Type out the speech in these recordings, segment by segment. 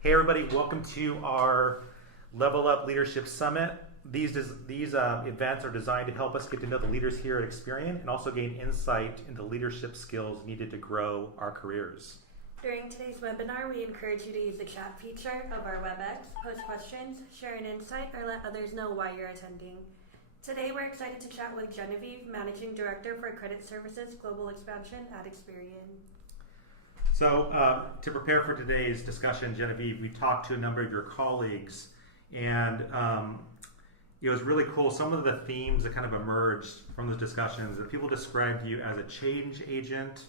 Hey everybody, welcome to our Level Up Leadership Summit. These events are designed to help us get to know the leaders here at Experian and also gain insight into leadership skills needed to grow our careers. During today's webinar, we encourage you to use the chat feature of our WebEx, post questions, share an insight, or let others know why you're attending. Today we're excited to chat with Genevieve, Managing Director for Credit Services Global Expansion at Experian. So to prepare for today's discussion, Genevieve, we talked to a number of your colleagues, and it was really cool. Some of the themes that kind of emerged from those discussions, that people described you as a change agent,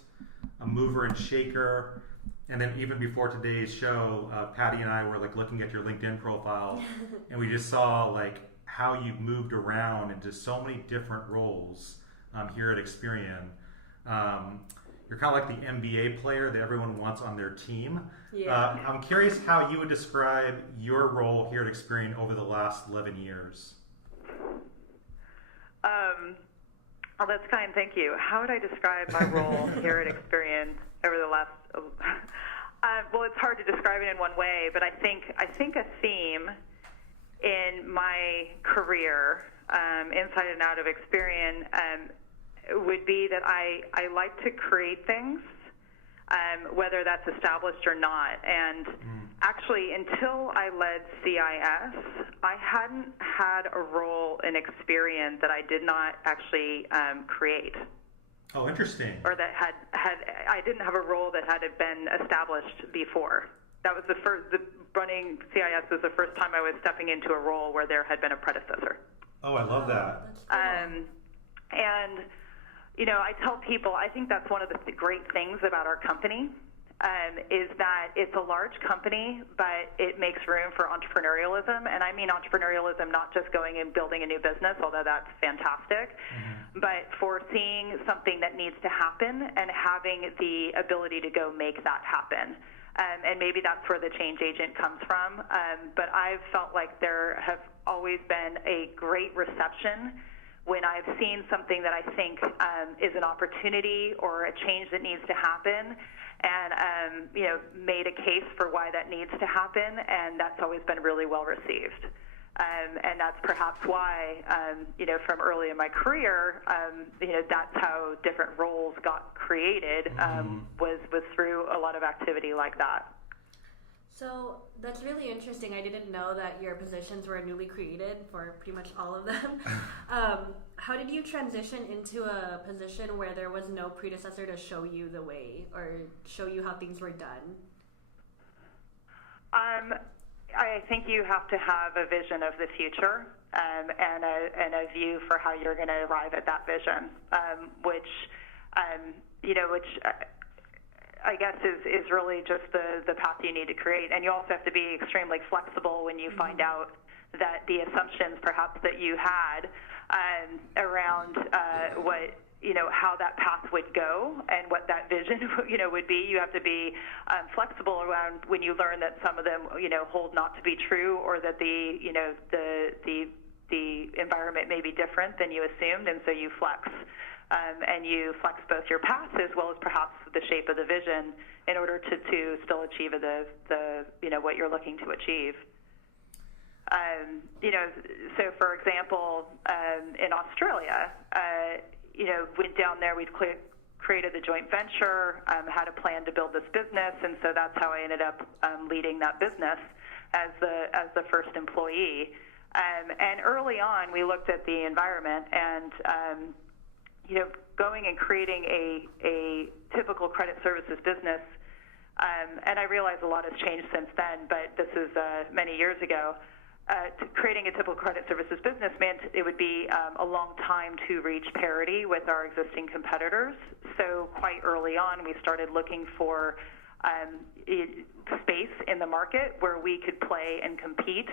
a mover and shaker, and then even before today's show, Patty and I were like looking at your LinkedIn profile, and we just saw like how you've moved around into so many different roles here at Experian. You're kind of like the NBA player that everyone wants on their team. Yeah. I'm curious how you would describe your role here at Experian over the last 11 years. Well, that's kind. Thank you. How would I describe my role here at Experian over the last? Well, it's hard to describe it in one way, but I think a theme in my career, inside and out of Experian, would be that I like to create things, whether that's established or not. And actually, until I led CIS, I hadn't had a role in Experian that I did not actually create. Oh, interesting. Or that I didn't have a role that had been established before. That was running CIS was the first time I was stepping into a role where there had been a predecessor. Oh, I love that. That's cool. And you know, I tell people, I think that's one of the great things about our company, is that it's a large company, but it makes room for entrepreneurialism. And I mean entrepreneurialism, not just going and building a new business, although that's fantastic, but for seeing something that needs to happen and having the ability to go make that happen. And maybe that's where the change agent comes from. But I've felt like there have always been a great reception when I've seen something that I think is an opportunity or a change that needs to happen, and you know, made a case for why that needs to happen, and that's always been really well received. And that's perhaps why, you know, from early in my career, you know, that's how different roles got created, was through a lot of activity like that. So that's really interesting. I didn't know that your positions were newly created for pretty much all of them. How did you transition into a position where there was no predecessor to show you the way or show you how things were done? I think you have to have a vision of the future, and a view for how you're going to arrive at that vision, which I guess is really just the path you need to create. And you also have to be extremely flexible when you find out that the assumptions perhaps that you had around what, you know, how that path would go and what that vision, you know, would be. You have to be flexible around when you learn that some of them, you know, hold not to be true, or that the environment may be different than you assumed, and so you flex. And you flex both your paths as well as perhaps the shape of the vision in order to still achieve the you know, what you're looking to achieve. You know, so for example, in Australia, you know, went down there, we'd created the joint venture, had a plan to build this business, and so that's how I ended up leading that business as the first employee. And early on, we looked at the environment and you know, going and creating a typical credit services business, and I realize a lot has changed since then, but this is many years ago. Creating a typical credit services business meant it would be a long time to reach parity with our existing competitors. So quite early on, we started looking for space in the market where we could play and compete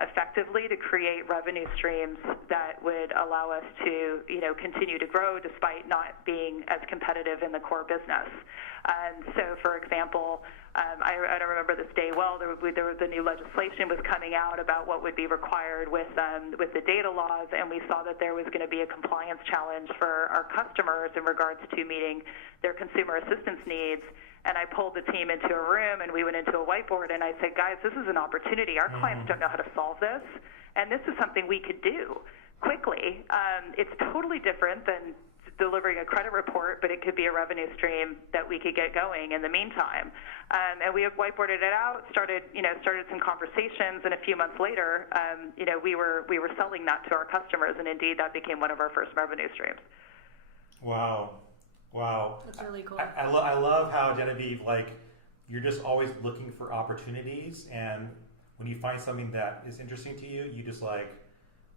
effectively to create revenue streams that would allow us to, you know, continue to grow despite not being as competitive in the core business. And so, for example, I remember this day well. There was the new legislation was coming out about what would be required with the data laws, and we saw that there was going to be a compliance challenge for our customers in regards to meeting their consumer assistance needs. And I pulled the team into a room, and we went into a whiteboard, and I said, guys, this is an opportunity. Our clients don't know how to solve this, and this is something we could do quickly. It's totally different than delivering a credit report, but it could be a revenue stream that we could get going in the meantime. And we have whiteboarded it out, started some conversations, and a few months later, we were selling that to our customers, and indeed that became one of our first revenue streams. Wow. That's really cool. I love how, Genevieve, like, you're just always looking for opportunities, and when you find something that is interesting to you, you just like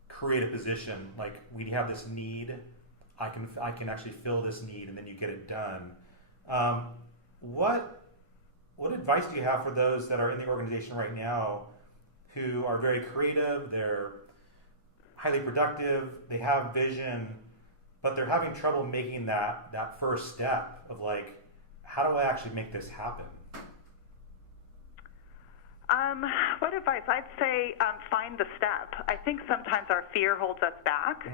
create a position. Like, we have this need, I can actually fill this need, and then you get it done. What advice do you have for those that are in the organization right now who are very creative, they're highly productive, they have vision, but they're having trouble making that first step of like, how do I actually make this happen? What advice? I'd say find the step. I think sometimes our fear holds us back.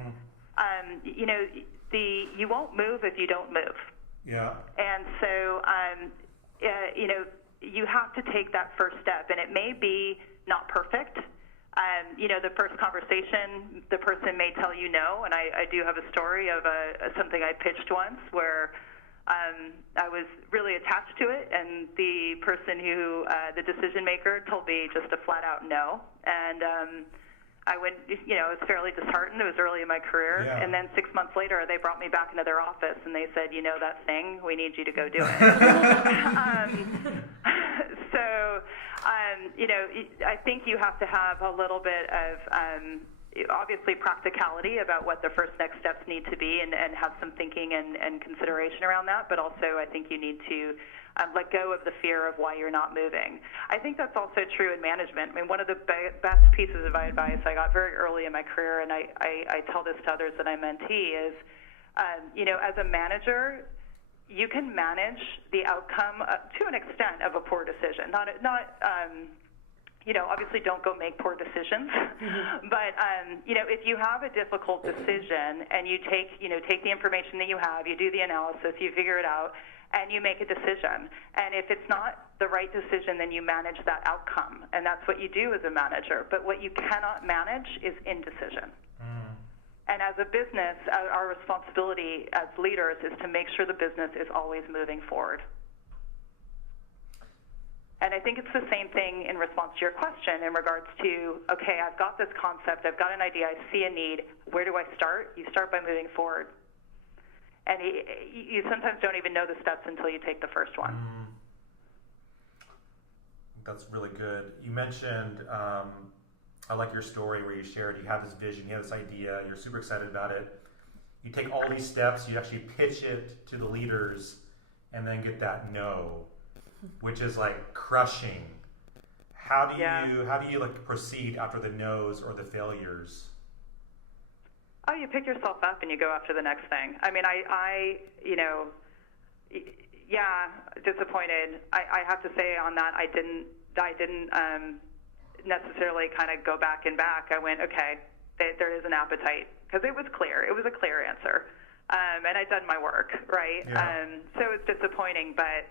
You won't move if you don't move. Yeah. And so, you have to take that first step, and it may be not perfect. The first conversation, the person may tell you no, and I do have a story of something I pitched once where I was really attached to it, and the person who, the decision maker, told me just a flat out no, and I went, I was fairly disheartened. It was early in my career, and then 6 months later, they brought me back into their office, and they said, that thing, we need you to go do it. I think you have to have a little bit of, obviously, practicality about what the first next steps need to be, and have some thinking and consideration around that, but also I think you need to let go of the fear of why you're not moving. I think that's also true in management. I mean, one of the best pieces of advice I got very early in my career, and I tell this to others that I mentee, is, as a manager, you can manage the outcome to an extent of a poor decision. Obviously don't go make poor decisions, but, if you have a difficult decision and you take the information that you have, you do the analysis, you figure it out, and you make a decision. And if it's not the right decision, then you manage that outcome. And that's what you do as a manager. But what you cannot manage is indecision. And as a business, our responsibility as leaders is to make sure the business is always moving forward. And I think it's the same thing in response to your question in regards to, okay, I've got this concept, I've got an idea, I see a need, where do I start? You start by moving forward. And you sometimes don't even know the steps until you take the first one. That's really good. You mentioned, I like your story where you shared you have this vision, you have this idea, you're super excited about it. You take all these steps, you actually pitch it to the leaders, and then get that no, which is like crushing. How do you like proceed after the no's or the failures? Oh, you pick yourself up and you go after the next thing. I mean, disappointed. I have to say on that, I didn't necessarily kind of go back. I went, okay, there is an appetite, because it was clear. It was a clear answer, and I'd done my work, right? Yeah. So it's disappointing, but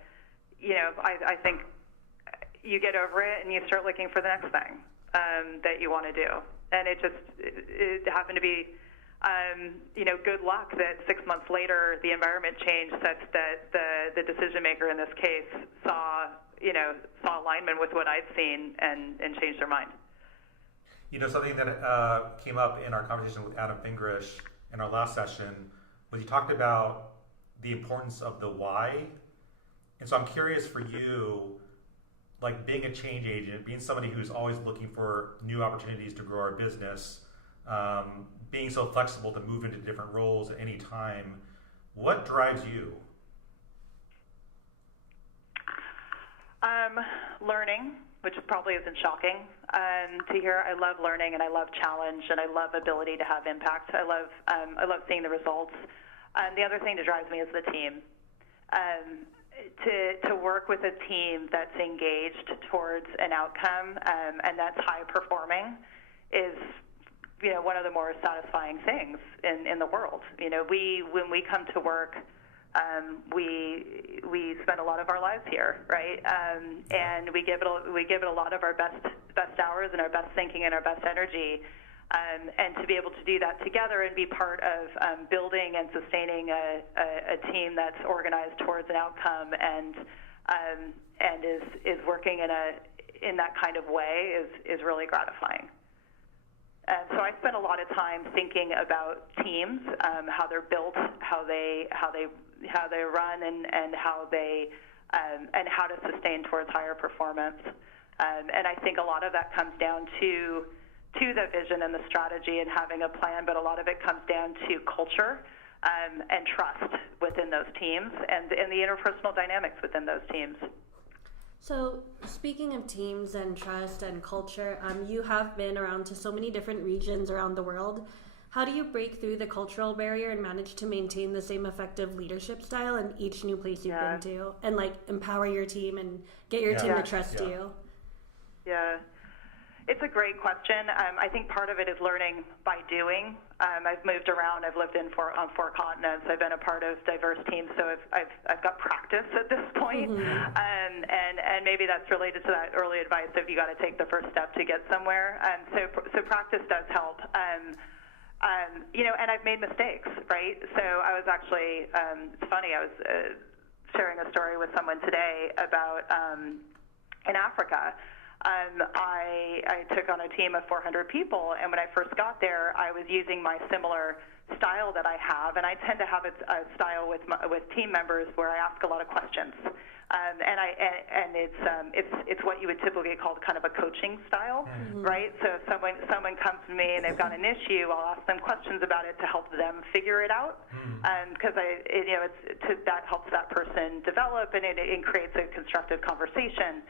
I think you get over it and you start looking for the next thing that you want to do, and it happened to be. Good luck that 6 months later the environment changed such that the decision maker in this case saw alignment with what I'd seen and changed their mind. Something that came up in our conversation with Adam Fingrish in our last session was you talked about the importance of the why. And so I'm curious for you, like being a change agent, being somebody who's always looking for new opportunities to grow our business, being so flexible to move into different roles at any time, what drives you? Learning, which probably isn't shocking to hear. I love learning, and I love challenge, and I love ability to have impact. I love seeing the results. The other thing that drives me is the team. To work with a team that's engaged towards an outcome and that's high performing is one of the more satisfying things in the world. When we come to work, we spend a lot of our lives here, right? And we give it a lot of our best hours and our best thinking and our best energy. And to be able to do that together and be part of building and sustaining a team that's organized towards an outcome and is working in that kind of way is really gratifying. And so I spend a lot of time thinking about teams, how they're built, how they run, and how to sustain towards higher performance. And I think a lot of that comes down to the vision and the strategy and having a plan, but a lot of it comes down to culture and trust within those teams and the interpersonal dynamics within those teams. So speaking of teams and trust and culture, you have been around to so many different regions around the world. How do you break through the cultural barrier and manage to maintain the same effective leadership style in each new place you've been to, and like empower your team and get your team to trust you? Yeah. It's a great question. I think part of it is learning by doing. I've moved around. I've lived on four continents. I've been a part of diverse teams, so I've got practice at this point. And maybe that's related to that early advice of you got to take the first step to get somewhere. So practice does help. And I've made mistakes, right? So I was actually, it's funny. I was sharing a story with someone today about in Africa. I took on a team of 400 people, and when I first got there, I was using my similar style that I have, and I tend to have a style with team members where I ask a lot of questions, and it's what you would typically call kind of a coaching style, right? So if someone comes to me and they've got an issue, I'll ask them questions about it to help them figure it out, because that helps that person develop, and it creates a constructive conversation.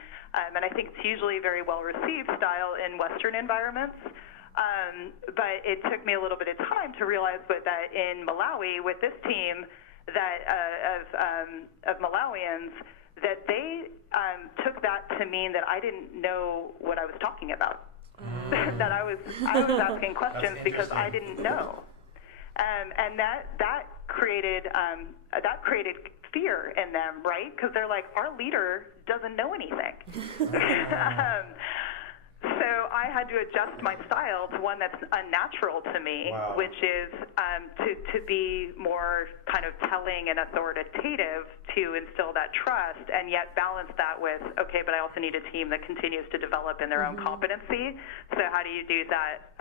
And I think it's usually a very well-received style in Western environments. But it took me a little bit of time to realize that in Malawi, with this team of Malawians, that they took that to mean that I didn't know what I was talking about. That I was asking questions because I didn't know. And that created fear in them, right? Because they're like, our leader doesn't know anything. So I had to adjust my style to one that's unnatural to me, which is to be more kind of telling and authoritative to instill that trust, and yet balance that with, okay, but I also need a team that continues to develop in their own competency. So how do you do that?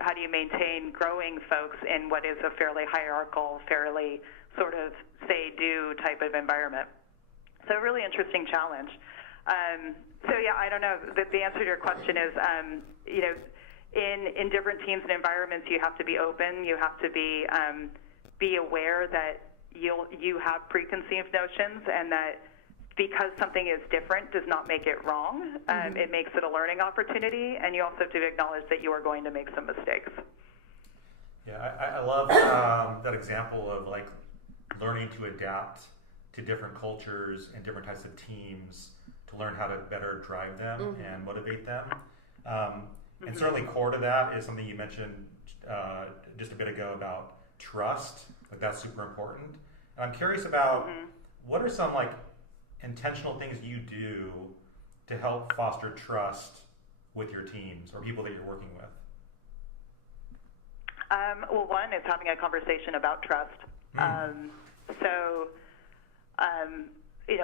How do you maintain growing folks in what is a fairly hierarchical, fairly sort of say-do type of environment? So a really interesting challenge. I don't know. The answer to your question is, in different teams and environments, you have to be open. You have to be aware that you have preconceived notions, and that because something is different does not make it wrong. It makes it a learning opportunity, and you also have to acknowledge that you are going to make some mistakes. Yeah, I love that example of like learning to adapt to different cultures and different types of teams to learn how to better drive them and motivate them. And certainly core to that is something you mentioned just a bit ago about trust. Like that's super important. And I'm curious about what are some like intentional things you do to help foster trust with your teams or people that you're working with? Well, one is having a conversation about trust.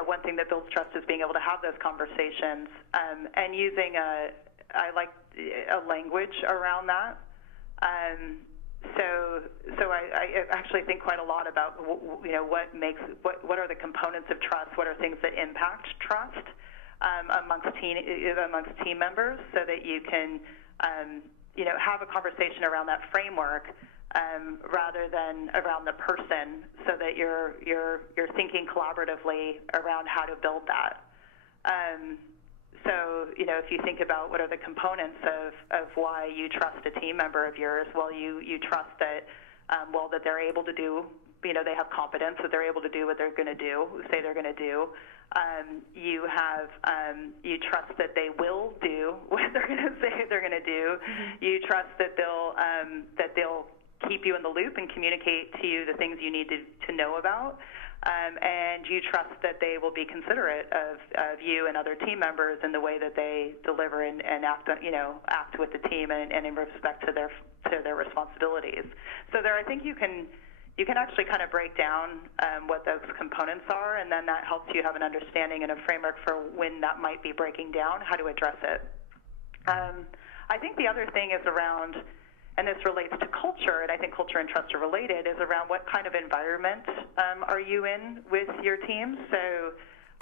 One thing that builds trust is being able to have those conversations and using I like a language around that. So I actually think quite a lot about what are the components of trust, what are things that impact trust amongst team members, so that you can have a conversation around that framework. Rather than around the person, so that you're thinking collaboratively around how to build that. If you think about what are the components of why you trust a team member of yours, well, you trust that that they're able to do, they have competence, that they're able to do what they're going to do, say they're going to do. You trust that they will do what they're going to say they're going to do. You trust that they'll keep you in the loop and communicate to you the things you need to know about. And you trust that they will be considerate of you and other team members in the way that they deliver and act with the team and in respect to their responsibilities. So there, I think you can actually kind of break down what those components are, and then that helps you have an understanding and a framework for when that might be breaking down, how to address it. I think the other thing is around, and this relates to culture, and I think culture and trust are related, is around what kind of environment are you in with your team. So,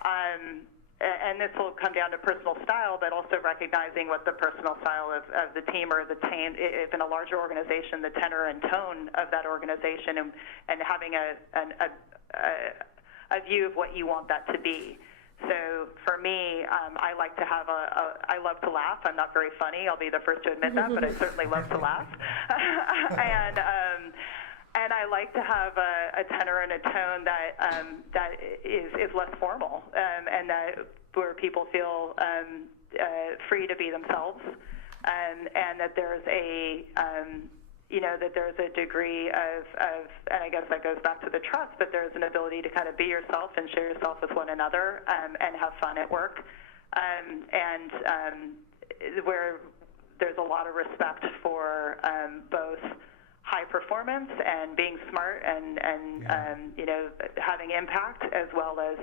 and this will come down to personal style, but also recognizing what the personal style of the team or the team, if in a larger organization, the tenor and tone of that organization, and having a view of what you want that to be. So for me, I like to have I love to laugh. I'm not very funny. I'll be the first to admit that, but I certainly love to laugh. And I like to have a tenor and a tone that is less formal, and that where people feel free to be themselves, and that there's a that there's a degree of, and I guess that goes back to the trust, but there's an ability to kind of be yourself and share yourself with one another, and have fun at work, and where there's a lot of respect for both high performance and being smart and having impact, as well as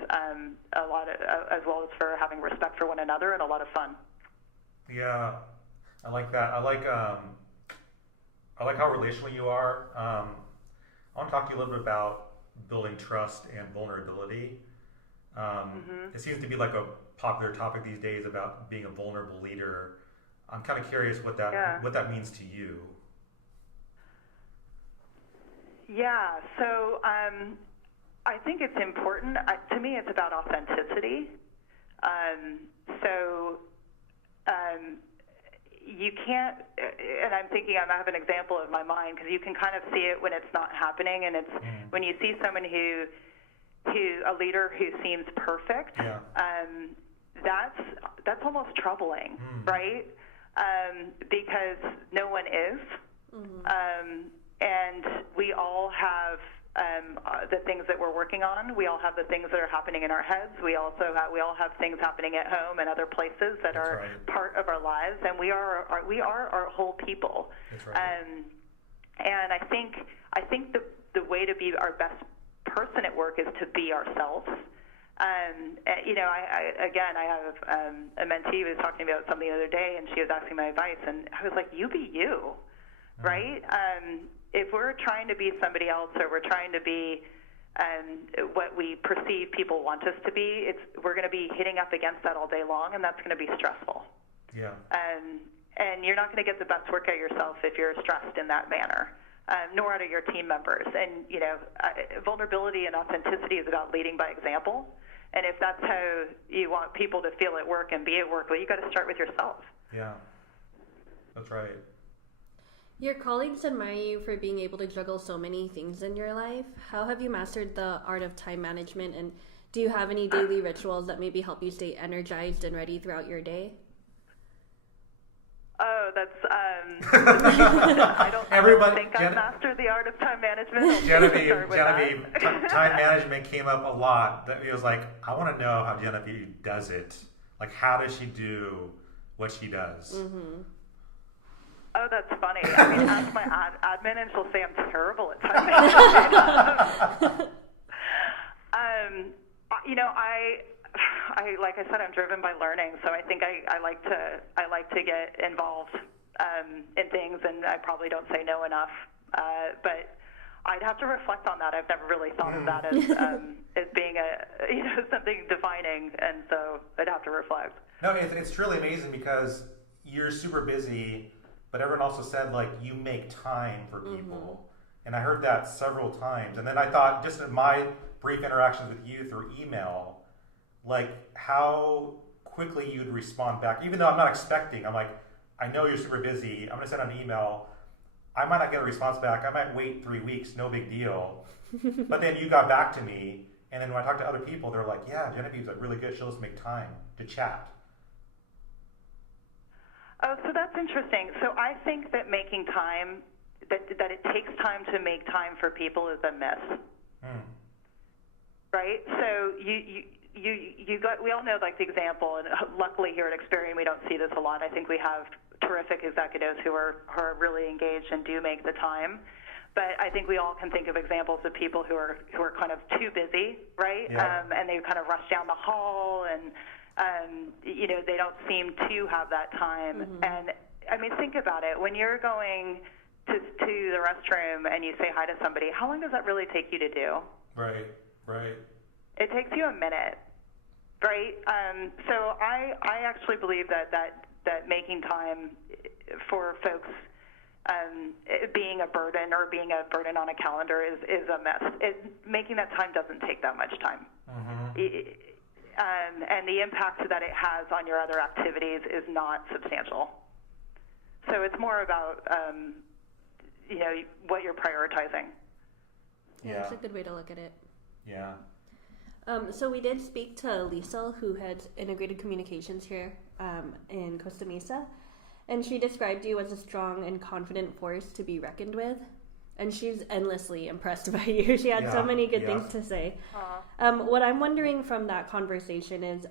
as well as for having respect for one another and a lot of fun. Yeah, I like that. I like how relational you are. I want to talk to you a little bit about building trust and vulnerability. It seems to be like a popular topic these days about being a vulnerable leader. I'm kind of curious what that means to you. Yeah, so I think it's important. To me, it's about authenticity. You can't, and I'm thinking, I have an example in my mind, because you can kind of see it when it's not happening, and it's when you see someone a leader who seems perfect, that's almost troubling, right? Because no one is. And we all have the things that we're working on. We all have the things that are happening in our heads. We all have things happening at home and other places that are part of our lives. And we are our whole people. That's right. And I think the way to be our best person at work is to be ourselves. I have a mentee who was talking about something the other day, and she was asking my advice, and I was like, you be you, right? If we're trying to be somebody else, or we're trying to be what we perceive people want us to be, we're going to be hitting up against that all day long, and that's going to be stressful. Yeah. And you're not going to get the best work out of yourself if you're stressed in that manner, nor out of your team members. And vulnerability and authenticity is about leading by example. And if that's how you want people to feel at work and be at work, well, you got to start with yourself. Yeah, that's right. Your colleagues admire you for being able to juggle so many things in your life. How have you mastered the art of time management, and do you have any daily rituals that maybe help you stay energized and ready throughout your day? Oh, that's I don't think I've mastered the art of time management. Genevieve, time management came up a lot. It was like, I want to know how Genevieve does it. Like, how does she do what she does? Mm-hmm. Oh, that's funny. I mean, ask my admin, and she'll say I'm terrible at time management. I like I said, I'm driven by learning, so I think I like to get involved in things, and I probably don't say no enough. But I'd have to reflect on that. I've never really thought of that as being something defining, and so I'd have to reflect. No, it's truly amazing because you're super busy, but everyone also said, like, you make time for people. And I heard that several times. And then I thought, just in my brief interactions with you through email, like, how quickly you'd respond back. Even though I'm not expecting, I'm like, I know you're super busy. I'm going to send an email. I might not get a response back. I might wait 3 weeks. No big deal. But then you got back to me. And then when I talk to other people, they're like, yeah, Genevieve's like really good. She'll just make time to chat. Oh, so that's interesting. So I think that making time that it takes time to make time for people is a myth. Right? So we all know like the example, and luckily here at Experian we don't see this a lot. I think we have terrific executives who are really engaged and do make the time. But I think we all can think of examples of people who are kind of too busy, right? Yeah. And they kind of rush down the hall, and they don't seem to have that time. And I mean, think about it. When you're going to the restroom and you say hi to somebody, how long does that really take you to do? Right. It takes you a minute, right? So I actually believe that making time for folks being a burden or being a burden on a calendar is a mess. Making that time doesn't take that much time. And the impact that it has on your other activities is not substantial. So it's more about what you're prioritizing. Yeah, that's a good way to look at it. Yeah. So we did speak to Lisa, who heads integrated communications here in Costa Mesa, and she described you as a strong and confident force to be reckoned with. And she's endlessly impressed by you. She had so many good things to say. What I'm wondering from that conversation is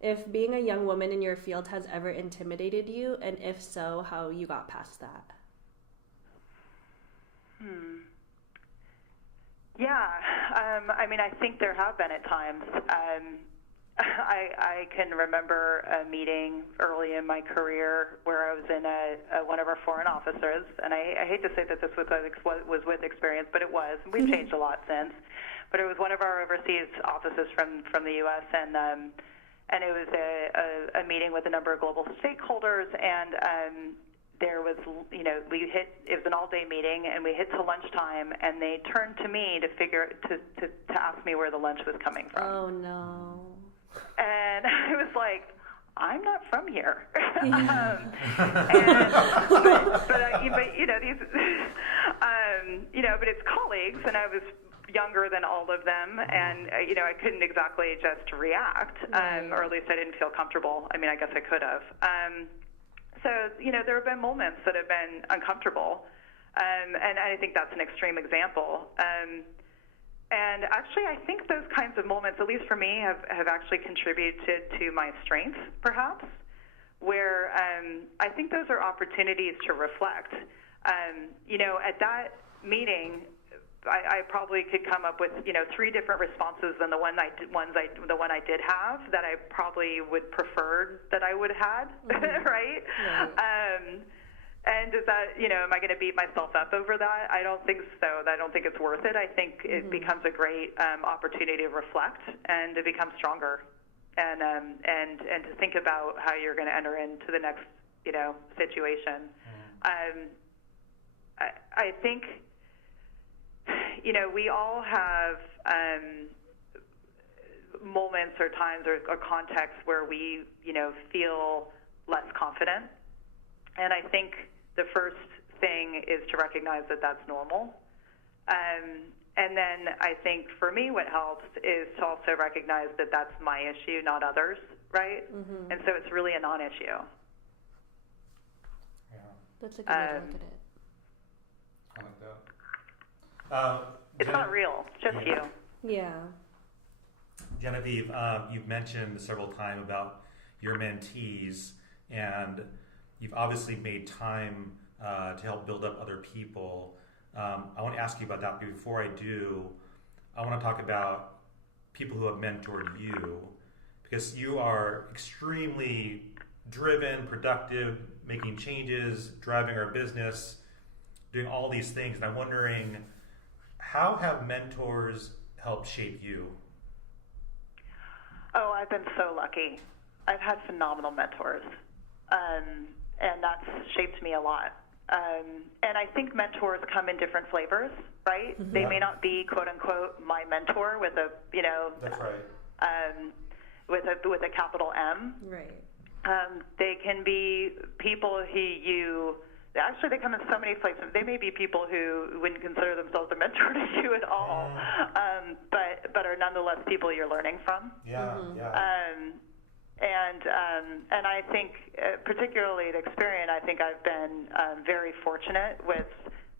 if being a young woman in your field has ever intimidated you, and if so, how you got past that. Yeah, I mean, I think there have been at times. I can remember a meeting early in my career where I was in one of our foreign officers, and I hate to say that this was with Experian, but it was. We've changed a lot since, but it was one of our overseas offices from the U.S. and it was a meeting with a number of global stakeholders, and there was, it was an all-day meeting, and we hit to lunchtime, and they turned to me to ask me where the lunch was coming from. Oh no. And I was like, I'm not from here. But it's colleagues, and I was younger than all of them, and I couldn't exactly just react, or at least I didn't feel comfortable. I mean, I guess I could have. So there have been moments that have been uncomfortable, and I think that's an extreme example. And actually, I think those kinds of moments, at least for me, have actually contributed to my strengths, perhaps, where I think those are opportunities to reflect. At that meeting, I probably could come up with 3 different responses than the one I did have that I probably would prefer that I would have had, right? And is that, am I going to beat myself up over that? I don't think so. I don't think it's worth it. I think it becomes a great opportunity to reflect and to become stronger, and to think about how you're going to enter into the next situation. I think we all have moments or times or contexts where we feel less confident, and I think the first thing is to recognize that that's normal. And then I think for me what helps is to also recognize that that's my issue, not others, right? And so it's really a non-issue. Yeah. That's a good way to look at it. I like that. It's not real, just you. Yeah. Genevieve, you've mentioned several times about your mentees, and you've obviously made time to help build up other people. I want to ask you about that, but before I do, I want to talk about people who have mentored you, because you are extremely driven, productive, making changes, driving our business, doing all these things, and I'm wondering, how have mentors helped shape you? Oh, I've been so lucky. I've had phenomenal mentors, and that's shaped me a lot. And I think mentors come in different flavors, right? They may not be "quote unquote" my mentor with a That's right. With a capital M. Right. They can be people actually, they come in so many places. They may be people who wouldn't consider themselves a mentor to you at all, but are nonetheless people you're learning from. Yeah, And I think, particularly at Experian, I think I've been very fortunate with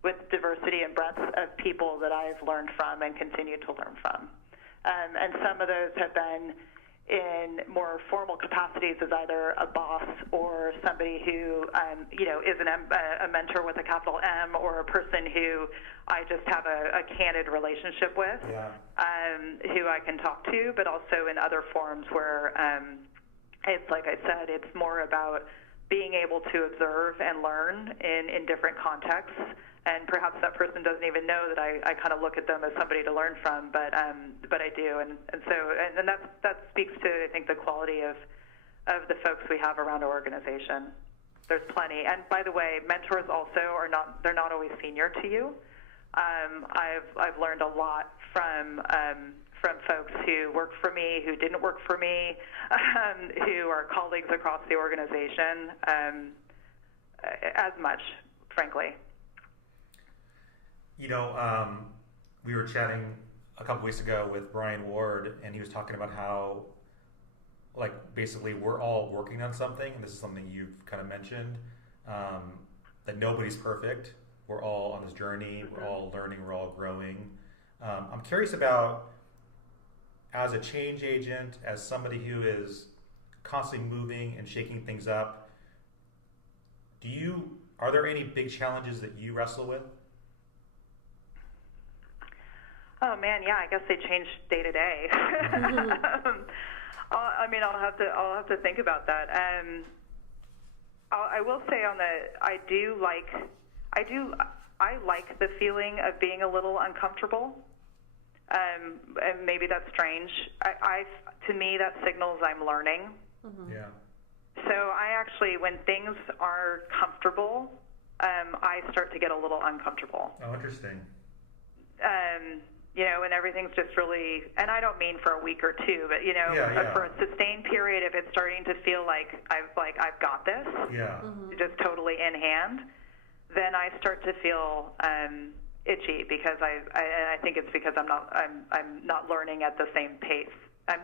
with diversity and breadth of people that I've learned from and continue to learn from. And some of those have been in more formal capacities as either a boss or somebody who, is a mentor with a capital M, or a person who I just have a candid relationship with, who I can talk to, but also in other forms where it's, like I said, it's more about being able to observe and learn in different contexts. And perhaps that person doesn't even know that I kind of look at them as somebody to learn from, but I do, and that speaks to, I think, the quality of the folks we have around our organization. There's plenty, and by the way, mentors also they're not always senior to you. I've learned a lot from folks who worked for me, who didn't work for me, who are colleagues across the organization, as much, frankly. We were chatting a couple weeks ago with Brian Ward, and he was talking about how, like, basically we're all working on something, and this is something you've kind of mentioned, that nobody's perfect. We're all on this journey. We're all learning. We're all growing. I'm curious about, as a change agent, as somebody who is constantly moving and shaking things up, are there any big challenges that you wrestle with? Oh man, yeah. I guess they change day to day. I'll have to think about that. I will say I like the feeling of being a little uncomfortable. And maybe that's strange. To me, that signals I'm learning. Mm-hmm. Yeah. So I actually, when things are comfortable, I start to get a little uncomfortable. Oh, interesting. When everything's just really, and I don't mean for a week or two, but for a sustained period, if it's starting to feel like I've got this, just totally in hand, then I start to feel itchy, because I think it's because I'm not learning at the same pace.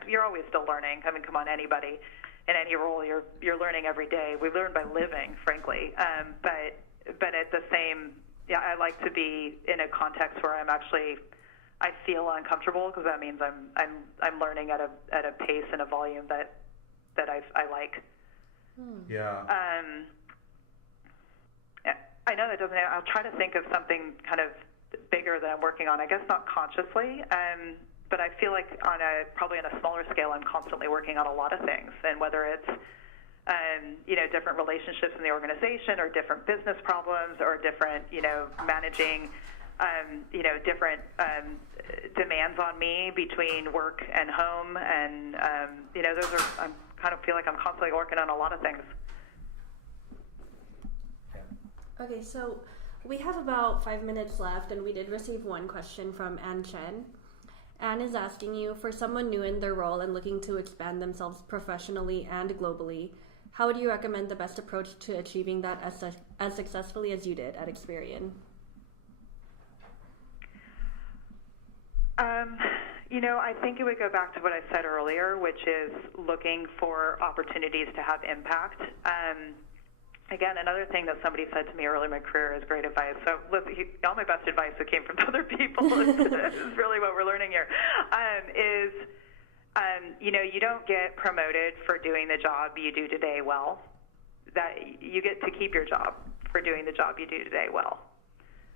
You're always still learning. I mean, come on, anybody in any role, you're learning every day. We learn by living, frankly. But at the same, I like to be in a context where I feel uncomfortable, because that means I'm learning at a pace and a volume that I like. Yeah. I know that doesn't. I'll try to think of something kind of bigger that I'm working on. I guess not consciously, but I feel like probably on a smaller scale, I'm constantly working on a lot of things, and whether it's different relationships in the organization, or different business problems, or different managing different demands on me between work and home, and I kind of feel like I'm constantly working on a lot of things. Okay, so we have about 5 minutes left, and we did receive one question from Ann Chen. Anne is asking you, for someone new in their role and looking to expand themselves professionally and globally, how would you recommend the best approach to achieving that as successfully as you did at Experian? I think it would go back to what I said earlier, which is looking for opportunities to have impact. Again, another thing that somebody said to me early in my career is great advice. So all my best advice that came from other people is really what we're learning here, you don't get promoted for doing the job you do today well. That you get to keep your job for doing the job you do today well.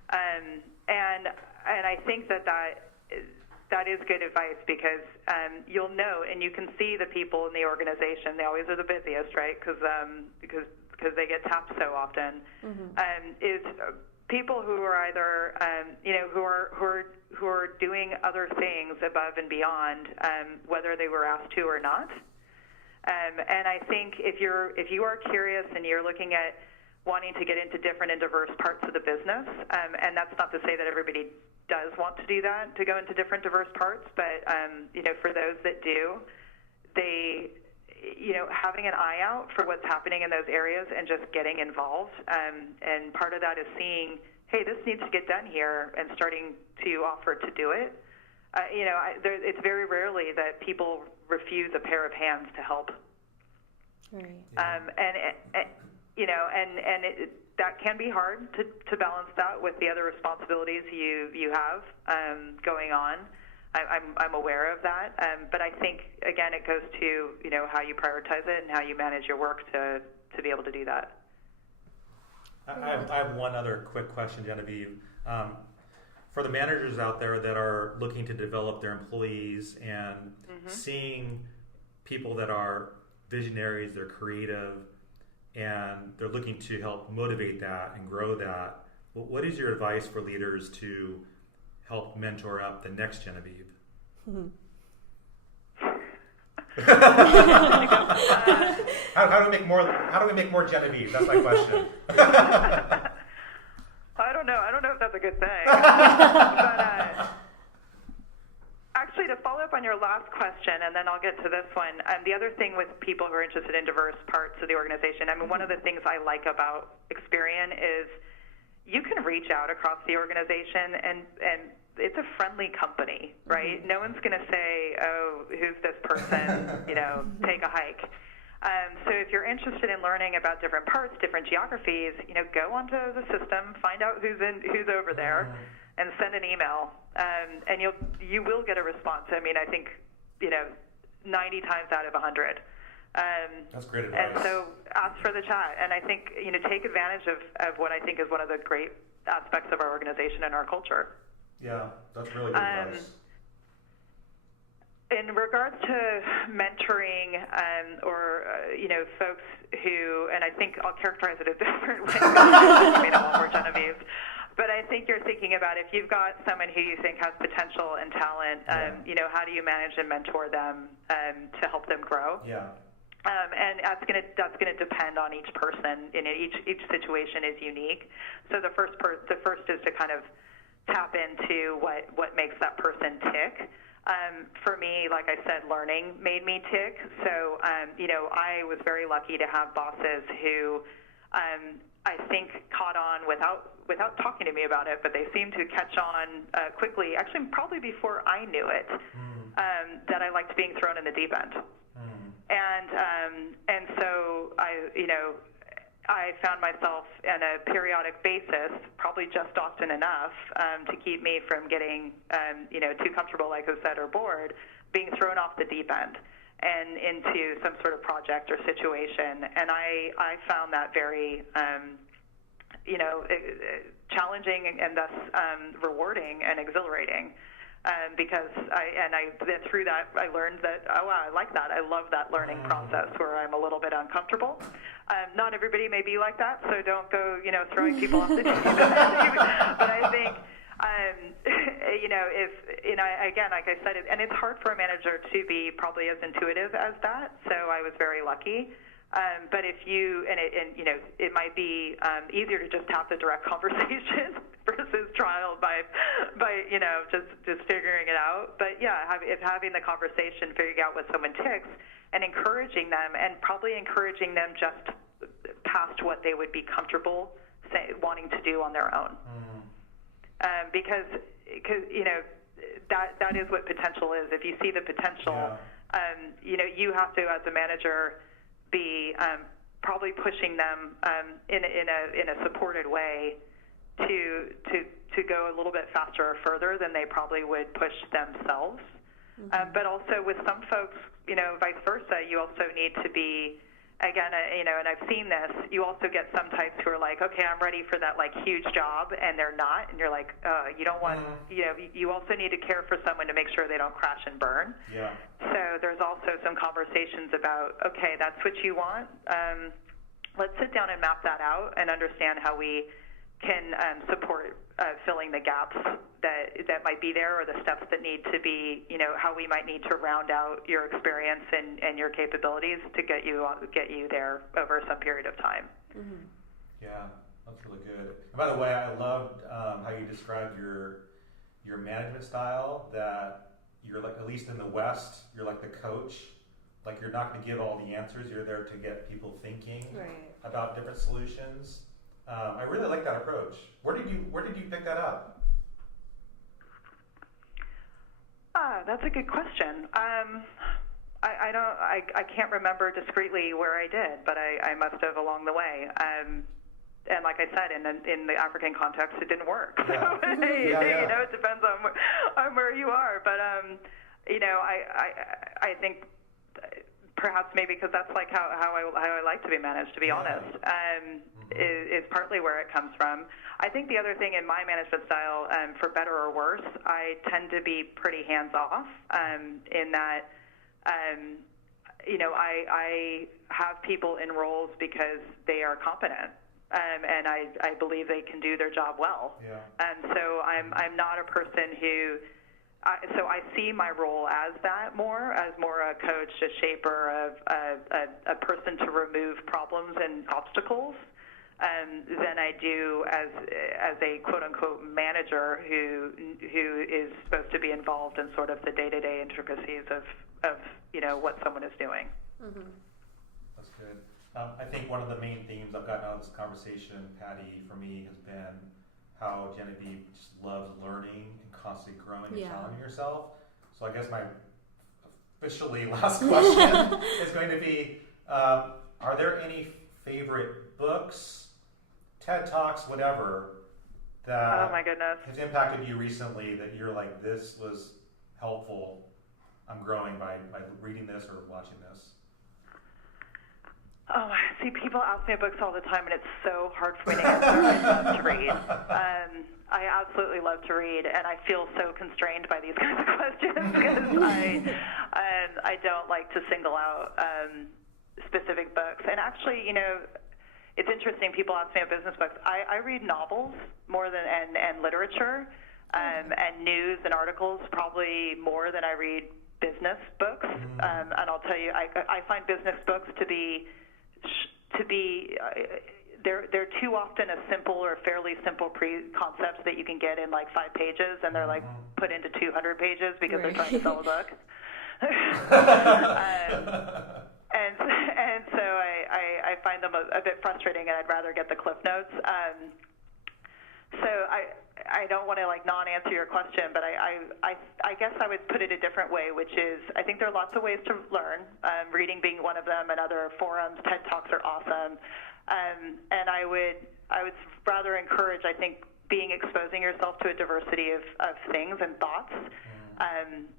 And I think that is good advice, because you'll know, and you can see the people in the organization. They always are the busiest, right? Because they get tapped so often. Mm-hmm. Is people who are either who are doing other things above and beyond, whether they were asked to or not. And I think if you are curious and you're looking at wanting to get into different and diverse parts of the business, and that's not to say that everybody does want to do that, to go into different diverse parts, but for those that do, having an eye out for what's happening in those areas and just getting involved. And part of that is seeing, hey, this needs to get done here, and starting to offer to do it. It's very rarely that people refuse a pair of hands to help. Right. that can be hard to balance that with the other responsibilities you have going on. I'm aware of that, but I think again it goes to how you prioritize it and how you manage your work to be able to do that. I have one other quick question, Genevieve. For the managers out there that are looking to develop their employees and seeing people that are visionaries, they're creative, and they're looking to help motivate that and grow that, what is your advice for leaders to help mentor up the next Genevieve? How do we make more Genevieve? That's my question. I don't know if that's a good thing. But actually, to follow up on your last question, and then I'll get to this one, the other thing with people who are interested in diverse parts of the organization, I mean, one of the things I like about Experian is you can reach out across the organization, and it's a friendly company, right? No one's going to say, oh, who's this person, take a hike. So if you're interested in learning about different parts, different geographies, go onto the system, find out who's over there, and send an email, and you will get a response. I mean, I think 90 times out of 100. That's great advice. And so ask for the chat, and I think take advantage of what I think is one of the great aspects of our organization and our culture. Yeah, that's really good advice. In regards to mentoring, or folks who, and I think I'll characterize it a different way. I mean, all more Genevieve, but I think you're thinking about if you've got someone who you think has potential and talent, how do you manage and mentor them to help them grow? Yeah. And that's gonna depend on each person. Each situation is unique. So the first is to kind of tap into what makes that person tick. For me, like I said, learning made me tick. So, I was very lucky to have bosses who I think caught on without talking to me about it, but they seemed to catch on quickly, actually probably before I knew it, that I liked being thrown in the deep end. And so I found myself on a periodic basis, probably just often enough to keep me from getting, too comfortable, like I said, or bored, being thrown off the deep end and into some sort of project or situation. And I found that very, challenging and thus rewarding and exhilarating. Because then through that I learned that, oh wow, I like that. I love that learning process where I'm a little bit uncomfortable. Not everybody may be like that, so don't go, throwing people off the deep end. But I think, if, again, like I said, and it's hard for a manager to be probably as intuitive as that. So I was very lucky. But if you, it might be easier to just have the direct conversation versus trial by just figuring it out. But yeah, if having the conversation, figuring out what someone ticks, and encouraging them, and probably encouraging them just past what they would be comfortable wanting to do on their own. Because that is what potential is. If you see the potential, you have to, as a manager, be probably pushing them in a supported way to go a little bit faster or further than they probably would push themselves. But also with some folks, vice versa, you also need to be, again, and I've seen this, you also get some types who are like, okay, I'm ready for that huge job, and they're not, and you're like, you don't want, you also need to care for someone to make sure they don't crash and burn. Yeah. So there's also some conversations about, okay, that's what you want. Let's sit down and map that out and understand how we can support filling the gaps that might be there, or the steps that need to be, how we might need to round out your experience and your capabilities to get you there over some period of time. Yeah, that's really good. And by the way, I loved how you described your management style, that you're like, at least in the West, you're like the coach. Like, you're not going to give all the answers. You're there to get people thinking about different solutions. I really like that approach. Where did you pick that up? That's a good question. I can't remember discreetly where I did, but I must have along the way. and like I said, in the African context, it didn't work. So Yeah. you know, it depends on where you are. But you know, I think perhaps maybe because that's like how I like to be managed, to be honest, is partly where it comes from. I think the other thing in my management style, for better or worse, I tend to be pretty hands-off in that, you know, I have people in roles because they are competent, and I believe they can do their job well. Yeah. So I'm not a person who. So I see my role as more a coach, a shaper, a person to remove problems and obstacles, than I do as a quote unquote manager who is supposed to be involved in sort of the day-to-day intricacies of you know what someone is doing. Mm-hmm. That's good. I think one of the main themes I've gotten out of this conversation, Patty, for me has been how Genevieve just loves learning and constantly growing and challenging yourself. So I guess my officially last question is going to be, are there any favorite books, TED Talks, whatever, that Oh my goodness. has impacted you recently that you're like, this was helpful, I'm growing by reading this or watching this? Oh, see, people ask me books all the time, and it's so hard for me to answer. I love to read. I absolutely love to read, and I feel so constrained by these kinds of questions because I don't like to single out specific books. And actually, you know, it's interesting. People ask me about business books. I read novels more than and literature and news and articles probably more than I read business books. And I'll tell you, I find business books to be they're too often a simple or fairly simple concepts that you can get in like 5 pages, and they're like put into 200 pages because they're trying to sell a book. And so I find them a bit frustrating, and I'd rather get the Cliff Notes. So I don't want to like non-answer your question, but I guess I would put it a different way, which is I think there are lots of ways to learn, reading being one of them, and other forums. TED Talks are awesome, and I would rather encourage, I think, exposing yourself to a diversity of things and thoughts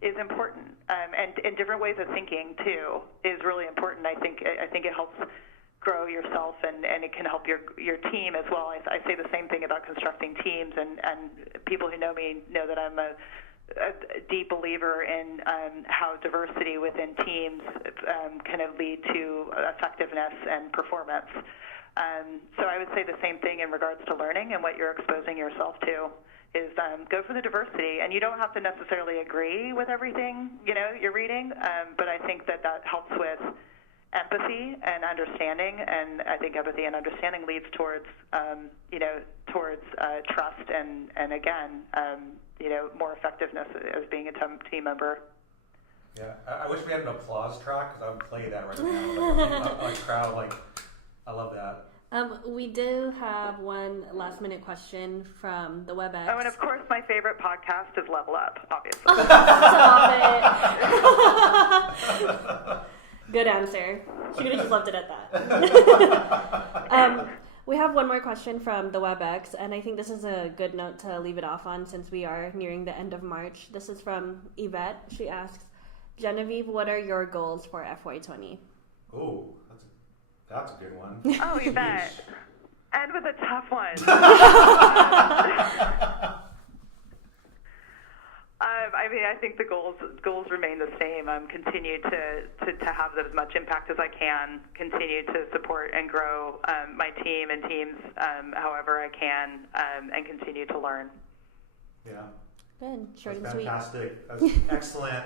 is important, and different ways of thinking too is really important. I think it helps grow yourself, and it can help your team as well. I say the same thing about constructing teams, and people who know me know that I'm a deep believer in how diversity within teams can lead to effectiveness and performance. So I would say the same thing in regards to learning and what you're exposing yourself to is go for the diversity. And you don't have to necessarily agree with everything, you know, you're reading, but I think that helps with empathy and understanding, and I think empathy and understanding leads towards, trust and again, more effectiveness as being a team member. Yeah, I wish we had an applause track because I would play that right now. Like crowd, like I love that. We do have one last minute question from the WebEx. Oh, and of course, my favorite podcast is Level Up, obviously. Stop it. Good answer. She would have just left it at that. We have one more question from the WebEx, and I think this is a good note to leave it off on since we are nearing the end of March. This is from Yvette. She asks, Genevieve, what are your goals for FY20? Oh, that's a good one. Oh, Yvette. And with a tough one. I think the goals remain the same. Continue to have as much impact as I can. Continue to support and grow my team and teams however I can, and continue to learn. Yeah. Good. Short and sweet. Fantastic. That's excellent.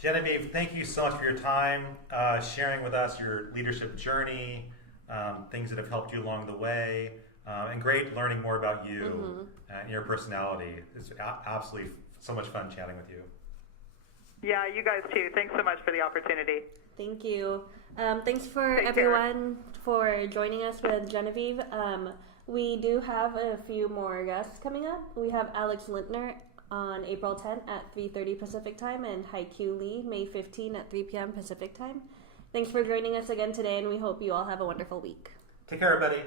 Genevieve, thank you so much for your time, sharing with us your leadership journey, things that have helped you along the way, and great learning more about you and your personality. It's absolutely so much fun chatting with you. Yeah, you guys too. Thanks so much for the opportunity. Thank you. Thanks for everyone for joining us with Genevieve. We do have a few more guests coming up. We have Alex Lintner on April 10th at 3:30 Pacific Time, and Haiku Lee May 15 at 3 p.m. Pacific Time. Thanks for joining us again today, and we hope you all have a wonderful week. Take care, everybody.